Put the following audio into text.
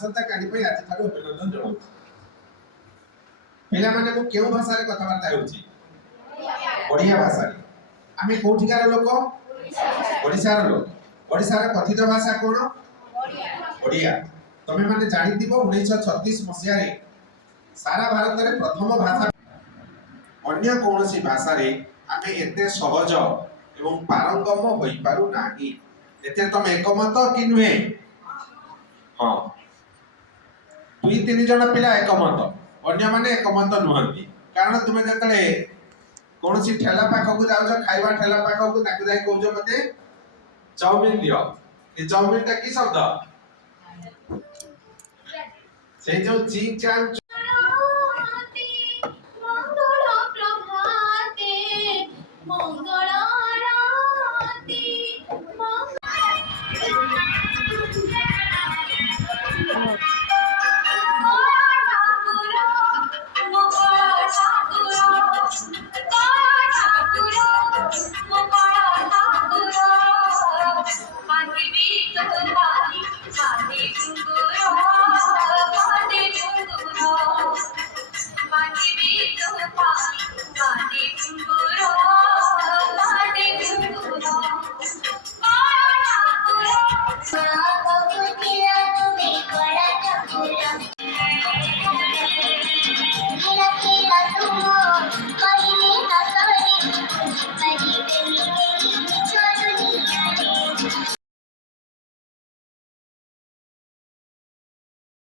आसंता काली पई आज थारो अभिनंदन जणाउ पिला माने को केउ भाषा रे कथा वार्ता होउची ओडिया भाषा रे आमे कोठिकार लोक ओडिसा रो लोक ओडिसा रे कथित भाषा कोन ओडिया तमे माने जानि दिबो 1936 मसिया रे सारा भारत रे प्रथम भाषा अन्य कोनोसी भाषा रे आमे एते सहज एवं पारंगम होई पारु नाही एते तमे एकमत कि नुहे हां दुई तीन जन पिला एकमत अन्य माने एकमत नुहंती कारण तुमे जतले कोनोसी ठेला पाखो को जाउछ खाइबा ठेला पाखो को ताकु जाई कहउछ मते चाउमिन दियो ए चाउमिन ता की शब्द से जो चिंग चांग